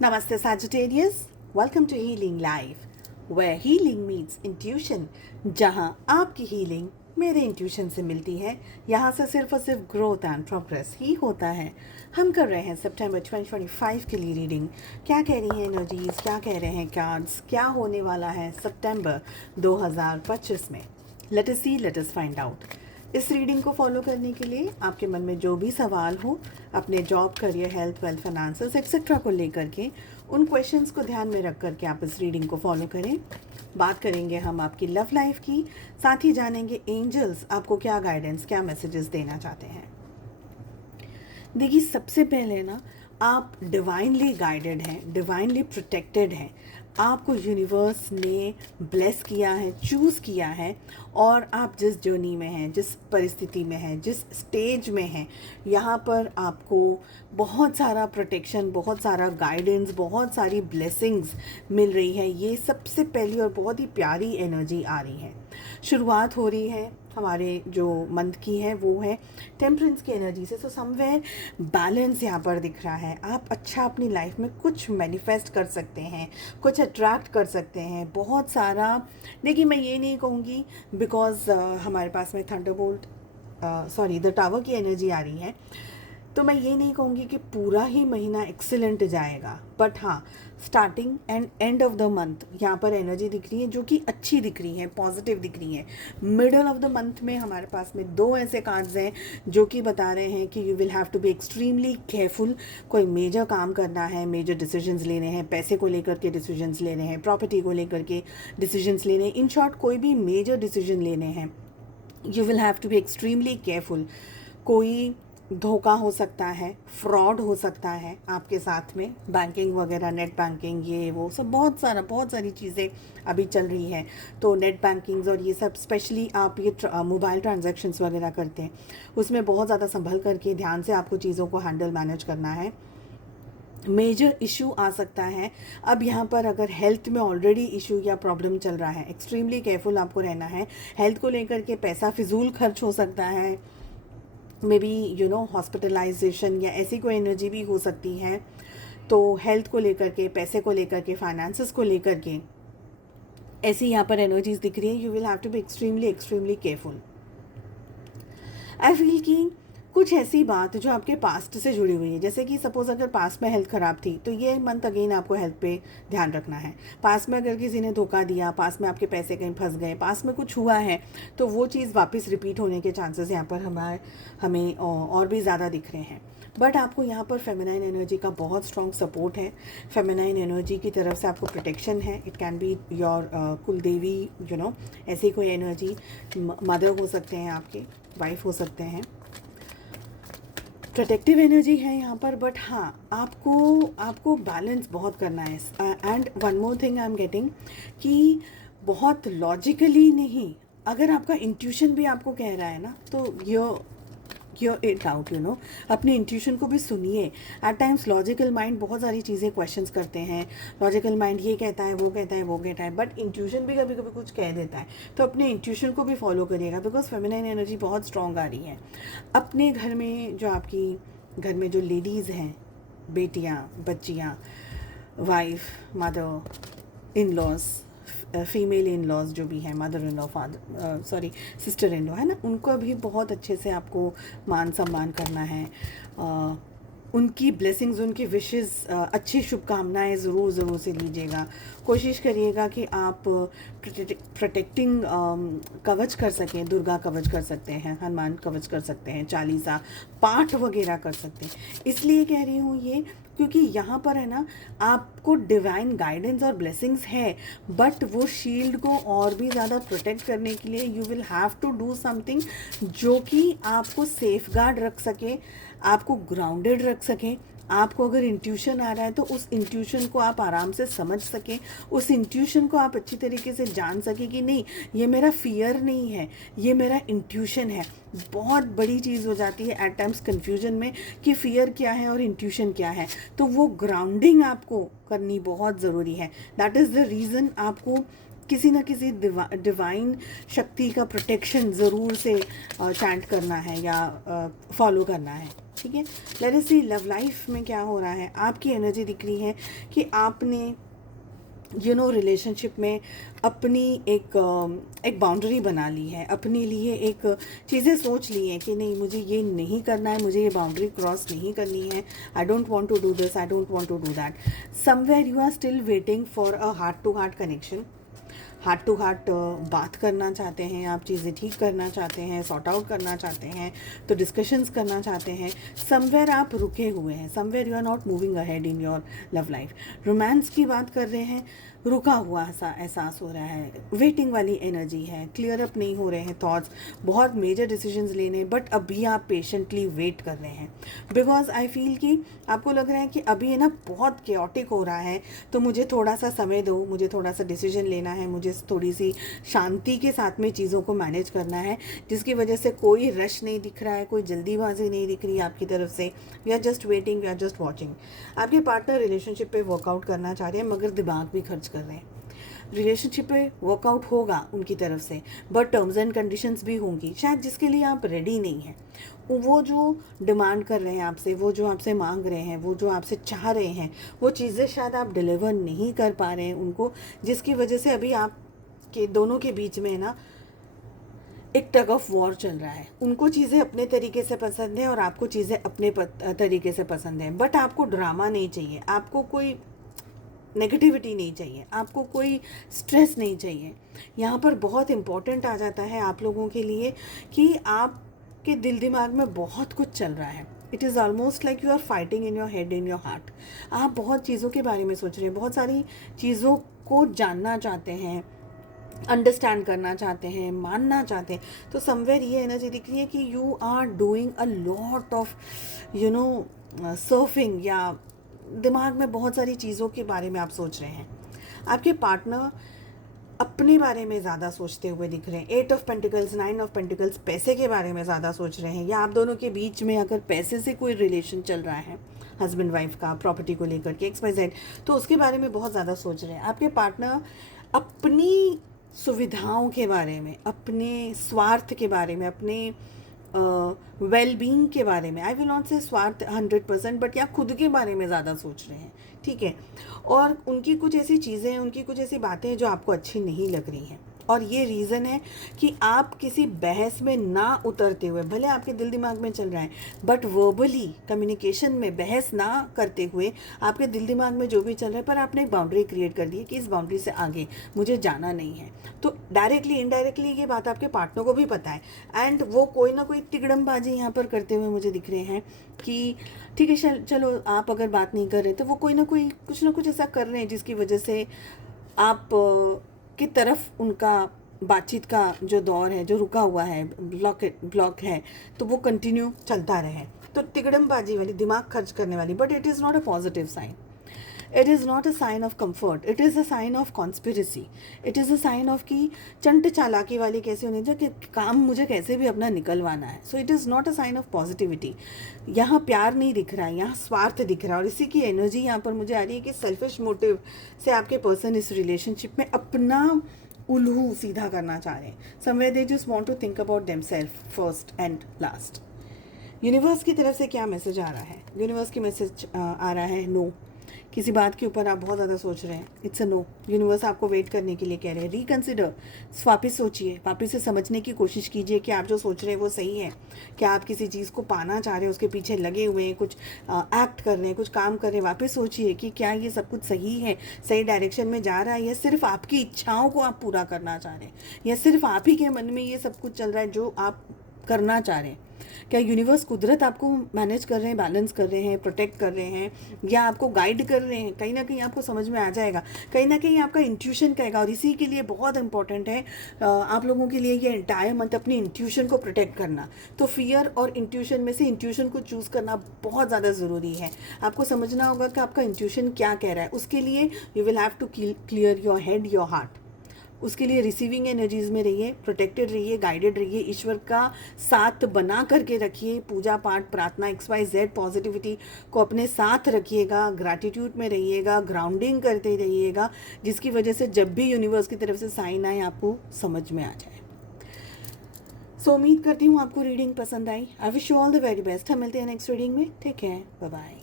Namaste Sagittarius, welcome to Healing Life, where healing meets intuition, जहाँ आपकी healing मेरे intuition से मिलती है। यहाँ से सिर्फ और सिर्फ ग्रोथ एंड प्रोग्रेस ही होता है। हम कर रहे हैं सितंबर 2025 के लिए रीडिंग। क्या कह रही हैं एनर्जीज, क्या कह रहे हैं कार्ड्स, क्या होने वाला है सितंबर 2025 में। लेट अस सी, लेट अस फाइंड आउट। इस रीडिंग को फॉलो करने के लिए आपके मन में जो भी सवाल हो अपने job, career, health, wealth, finances etcetera को लेकर के, उन क्वेश्चंस को ध्यान में रख करके आप इस रीडिंग को फॉलो करें। बात करेंगे हम आपकी लव लाइफ की, साथ ही जानेंगे एंजल्स आपको क्या गाइडेंस, क्या मैसेजेस देना चाहते हैं। देखिए, सबसे पहले ना, आप डिवाइनली गाइडेड हैं, डिवाइनली प्रोटेक्टेड हैं। आपको यूनिवर्स ने ब्लेस किया है, चूज़ किया है, और आप जिस जर्नी में हैं, जिस परिस्थिति में हैं, जिस स्टेज में हैं, यहाँ पर आपको बहुत सारा प्रोटेक्शन, बहुत सारा गाइडेंस, बहुत सारी ब्लेसिंग्स मिल रही है। ये सबसे पहली और बहुत ही प्यारी एनर्जी आ रही है। शुरुआत हो रही है हमारे जो मंथ की है वो है टेम्परेंस की एनर्जी से। सो समवेयर बैलेंस यहाँ पर दिख रहा है। आप अच्छा अपनी लाइफ में कुछ मैनिफेस्ट कर सकते हैं, कुछ अट्रैक्ट कर सकते हैं, बहुत सारा। देखिए, मैं ये नहीं कहूँगी बिकॉज हमारे पास में थंडरबोल्ट द टावर की एनर्जी आ रही है, तो मैं ये नहीं कहूँगी कि पूरा ही महीना एक्सीलेंट जाएगा, बट हाँ, starting and end of the month यहाँ पर एनर्जी दिख रही है जो कि अच्छी दिख रही है, पॉजिटिव दिख रही है। मिडल ऑफ द मंथ में हमारे पास में दो ऐसे कार्ड्स हैं जो कि बता रहे हैं कि you will have to be extremely careful. कोई मेजर काम करना है, मेजर डिसीजंस लेने हैं, पैसे को लेकर के डिसीजंस लेने हैं, प्रॉपर्टी को लेकर के डिसीजंस लेने हैं, इन शॉर्ट कोई भी मेजर डिसीजन लेने हैं, you will have to be extremely careful. कोई धोखा हो सकता है, फ्रॉड हो सकता है आपके साथ में, बैंकिंग वगैरह, नेट बैंकिंग, ये वो सब बहुत सारी चीज़ें अभी चल रही हैं। तो नेट बैंकिंग्स और ये सब, स्पेशली आप ये मोबाइल ट्रांजैक्शंस वगैरह करते हैं, उसमें बहुत ज़्यादा संभल करके ध्यान से आपको चीज़ों को हैंडल मैनेज करना है। मेजर इशू आ सकता है। अब यहाँ पर अगर हेल्थ में ऑलरेडी इशू या प्रॉब्लम चल रहा है, एक्सट्रीमली केयरफुल आपको रहना है। हेल्थ को लेकर के पैसा फिजूल खर्च हो सकता है, मे बी हॉस्पिटलाइजेशन या ऐसी कोई एनर्जी भी हो सकती है। तो हेल्थ को लेकर के, पैसे को लेकर के, फाइनेंसेस को लेकर के ऐसी यहाँ पर एनर्जीज दिख रही है। You will have to be extremely careful. I feel कि कुछ ऐसी बात जो आपके पास्ट से जुड़ी हुई है, जैसे कि सपोज अगर पास्ट में हेल्थ ख़राब थी तो ये मंथ अगेन आपको हेल्थ पे ध्यान रखना है। पास्ट में अगर किसी ने धोखा दिया, पास्ट में आपके पैसे कहीं फंस गए, पास्ट में कुछ हुआ है, तो वो चीज़ वापस रिपीट होने के चांसेस यहाँ पर हमें और भी ज़्यादा दिख रहे हैं। बट आपको यहाँ पर फेमिनाइन एनर्जी का बहुत स्ट्रॉन्ग सपोर्ट है। फेमिनाइन एनर्जी की तरफ से आपको प्रोटेक्शन है। इट कैन बी योर कुलदेवी, ऐसी कोई एनर्जी, मदर हो सकते हैं, आपके वाइफ हो सकते हैं। प्रोटेक्टिव एनर्जी है यहाँ पर। बट हाँ, आपको बैलेंस बहुत करना है। And one more thing I am getting कि बहुत लॉजिकली नहीं, अगर आपका इंट्यूशन भी आपको कह रहा है ना, तो इट आउट, अपनी इंट्यूशन को भी सुनिए। एट टाइम्स लॉजिकल माइंड बहुत सारी चीज़ें क्वेश्चंस करते हैं। लॉजिकल माइंड ये कहता है, वो कहता है, वो कहता है, बट इंट्यूशन भी कभी कभी कुछ कह देता है। तो अपने इंट्यूशन को भी फॉलो करिएगा, बिकॉज फेमिनाइन एनर्जी बहुत स्ट्रॉन्ग आ रही है। अपने घर में घर में जो लेडीज़ हैं, बेटियाँ, बच्चियाँ, wife, mother, in laws, female in laws जो भी है, mother in law, sister in law है ना, उनको भी बहुत अच्छे से आपको मान सम्मान करना है। उनकी ब्लेसिंग्स, उनकी विशेस, अच्छी शुभकामनाएं ज़रूर से लीजिएगा। कोशिश करिएगा कि आप प्रोटेक्टिंग कवच कर सकें, दुर्गा कवच कर सकते हैं, हनुमान कवच कर सकते हैं, चालीसा पाठ वगैरह कर सकते हैं। इसलिए कह रही हूँ ये, क्योंकि यहाँ पर है ना, आपको डिवाइन गाइडेंस और ब्लेसिंग्स है, बट वो शील्ड को और भी ज़्यादा प्रोटेक्ट करने के लिए you will have to do something जो कि आपको सेफ गार्ड रख सके, आपको ग्राउंडेड रख सके। आपको अगर इंट्यूशन आ रहा है तो उस इंट्यूशन को आप आराम से समझ सकें, उस इंट्यूशन को आप अच्छी तरीके से जान सकें कि नहीं, ये मेरा फियर नहीं है, ये मेरा इंट्यूशन है। बहुत बड़ी चीज़ हो जाती है एट टाइम्स कन्फ्यूजन में कि फियर क्या है और इंट्यूशन क्या है। तो वो ग्राउंडिंग आपको करनी बहुत ज़रूरी है। दैट इज़ द रीज़न आपको किसी ना किसी डिवाइन शक्ति का प्रोटेक्शन ज़रूर से चैंट करना है या फॉलो करना है, ठीक है। लेट अस सी लव लाइफ में क्या हो रहा है। आपकी एनर्जी दिख रही है कि आपने रिलेशनशिप में अपनी एक बाउंड्री बना ली है, अपने लिए एक चीज़ें सोच ली हैं कि नहीं, मुझे ये नहीं करना है, मुझे ये बाउंड्री क्रॉस नहीं करनी है। I don't want to do this, I don't want to do that. Somewhere you are still waiting for a heart to heart connection, heart to heart बात करना चाहते हैं आप, चीज़ें ठीक करना चाहते हैं, सॉर्ट आउट करना चाहते हैं, तो डिस्कशंस करना चाहते हैं। समवेयर आप रुके हुए हैं, somewhere you are not moving ahead in your love life. Romance की बात कर रहे हैं, रुका हुआ सा एहसास हो रहा है, वेटिंग वाली एनर्जी है, क्लियर अप नहीं हो रहे हैं थॉट्स, बहुत मेजर डिसीजंस लेने, बट अभी आप पेशेंटली वेट कर रहे हैं। बिकॉज आई फील कि आपको लग रहा है कि अभी है ना बहुत केओटिक हो रहा है, तो मुझे थोड़ा सा समय दो, मुझे थोड़ा सा डिसीजन लेना है, मुझे थोड़ी सी शांति के साथ में चीज़ों को मैनेज करना है, जिसकी वजह से कोई रश नहीं दिख रहा है, कोई जल्दीबाजी नहीं दिख रही है आपकी तरफ से। We are just waiting, we are just watching. आपके पार्टनर रिलेशनशिप पे वर्कआउट करना चाह रहे हैं, मगर दिमाग भी खर्च कर रहे हैं। रिलेशनशिप पे वर्कआउट होगा उनकी तरफ से, बट टर्म्स एंड कंडीशंस भी होंगी शायद, जिसके लिए आप रेडी नहीं हैं। वो जो डिमांड कर रहे हैं आपसे, वो जो आपसे मांग रहे हैं, वो जो आपसे चाह रहे हैं, वो चीज़ें शायद आप डिलीवर नहीं कर पा रहे हैं उनको, जिसकी वजह से अभी आप के दोनों के बीच में ना एक टग ऑफ वॉर चल रहा है। उनको चीज़ें अपने तरीके से पसंद है और आपको चीज़ें अपने तरीके से पसंद है, बट आपको ड्रामा नहीं चाहिए, आपको कोई नेगेटिविटी नहीं चाहिए, आपको कोई स्ट्रेस नहीं चाहिए। यहाँ पर बहुत इम्पॉर्टेंट आ जाता है आप लोगों के लिए कि आपके दिल दिमाग में बहुत कुछ चल रहा है। It is almost like you are fighting in your head, in your heart. आप बहुत चीज़ों के बारे में सोच रहे हैं, बहुत सारी चीज़ों को जानना चाहते हैं, अंडरस्टैंड करना चाहते हैं, मानना चाहते हैं। तो समवेयर ये एनर्जी दिख रही है कि you are doing a lot of surfing, या दिमाग में बहुत सारी चीज़ों के बारे में आप सोच रहे हैं। आपके पार्टनर अपने बारे में ज़्यादा सोचते हुए दिख रहे हैं। 8 ऑफ पेंटिकल्स, 9 ऑफ पेंटिकल्स, पैसे के बारे में ज़्यादा सोच रहे हैं, या आप दोनों के बीच में अगर पैसे से कोई रिलेशन चल रहा है, हस्बैंड वाइफ का, प्रॉपर्टी को लेकर के XYZ, तो उसके बारे में बहुत ज़्यादा सोच रहे हैं। आपके पार्टनर अपनी सुविधाओं के बारे में, अपने स्वार्थ के बारे में, अपने वेलबींग के बारे में, आई विल नॉट से स्वार्थ 100%, बट या खुद के बारे में ज़्यादा सोच रहे हैं, ठीक है। और उनकी कुछ ऐसी चीज़ें, उनकी कुछ ऐसी बातें हैं जो आपको अच्छी नहीं लग रही हैं, और ये रीज़न है कि आप किसी बहस में ना उतरते हुए, भले आपके दिल दिमाग में चल रहा है, बट वर्बली कम्युनिकेशन में बहस ना करते हुए आपके दिल दिमाग में जो भी चल रहा है, पर आपने एक बाउंड्री क्रिएट कर दी है कि इस बाउंड्री से आगे मुझे जाना नहीं है। तो डायरेक्टली इनडायरेक्टली ये बात आपके पार्टनर को भी पता है, एंड वो कोई ना कोई तिकड़मबाजी यहाँ पर करते हुए मुझे दिख रहे हैं कि ठीक है चलो, आप अगर बात नहीं कर रहे तो वो कोई ना कोई कुछ ना कुछ ऐसा कर रहे हैं जिसकी वजह से आप की तरफ उनका बातचीत का जो दौर है, जो रुका हुआ है, ब्लॉक है, तो वो कंटिन्यू चलता रहे। तो तिकड़मबाजी वाली, दिमाग खर्च करने वाली, but it is not a positive sign. It is not a sign of comfort, it is a sign of conspiracy, it is a sign of कि चंट चालाकी वाली कैसे होनी चाहिए, कि काम मुझे कैसे भी अपना निकलवाना है। So it is not a sign of positivity. यहाँ प्यार नहीं दिख रहा है, यहाँ स्वार्थ दिख रहा है, और इसी की एनर्जी यहाँ पर मुझे आ रही है कि सेल्फिश मोटिव से आपके पर्सन इस रिलेशनशिप में अपना उल्लू सीधा करना चाह रहे हैं। Somewhere they just want to think about themselves first and last. Universe की तरफ से क्या मैसेज आ रहा है? यूनिवर्स की मैसेज आ रहा है नो। किसी बात के ऊपर आप बहुत ज़्यादा सोच रहे हैं, इट्स अ नो। यूनिवर्स आपको वेट करने के लिए कह रहे हैं, रिकन्सिडर, वापस सोचिए, वापस से समझने की कोशिश कीजिए कि आप जो सोच रहे हैं वो सही है। क्या आप किसी चीज़ को पाना चाह रहे हैं, उसके पीछे लगे हुए हैं, कुछ एक्ट कर रहे हैं, कुछ काम कर रहे हैं, वापस सोचिए कि क्या ये सब कुछ सही है, सही डायरेक्शन में जा रहा है, या सिर्फ आपकी इच्छाओं को आप पूरा करना चाह रहे हैं, या सिर्फ आप ही के मन में ये सब कुछ चल रहा है जो आप करना चाह रहे हैं। क्या यूनिवर्स, कुदरत आपको मैनेज कर रहे हैं, बैलेंस कर रहे हैं, प्रोटेक्ट कर रहे हैं, या आपको गाइड कर रहे हैं? कहीं ना कहीं आपको समझ में आ जाएगा, कहीं ना कहीं आपका इंट्यूशन कहेगा। और इसी के लिए बहुत इंपॉर्टेंट है आप लोगों के लिए ये एंटायर मंथ अपनी इंट्यूशन को प्रोटेक्ट करना। तो फियर और इंट्यूशन में से इंट्यूशन को चूज़ करना बहुत ज़्यादा ज़रूरी है। आपको समझना होगा कि आपका इंट्यूशन क्या कह रहा है। उसके लिए you will have to clear your head, your heart. उसके लिए रिसीविंग एनर्जीज में रहिए, प्रोटेक्टेड रहिए, गाइडेड रहिए, ईश्वर का साथ बना करके रखिए, पूजा पाठ प्रार्थना XYZ पॉजिटिविटी को अपने साथ रखिएगा, ग्रैटिट्यूड में रहिएगा, ग्राउंडिंग करते रहिएगा, जिसकी वजह से जब भी यूनिवर्स की तरफ से साइन आए आपको समझ में आ जाए। सो उम्मीद करती हूँ आपको रीडिंग पसंद आई। I wish you all the very best. हम मिलते हैं नेक्स्ट रीडिंग में। Take care, bye bye.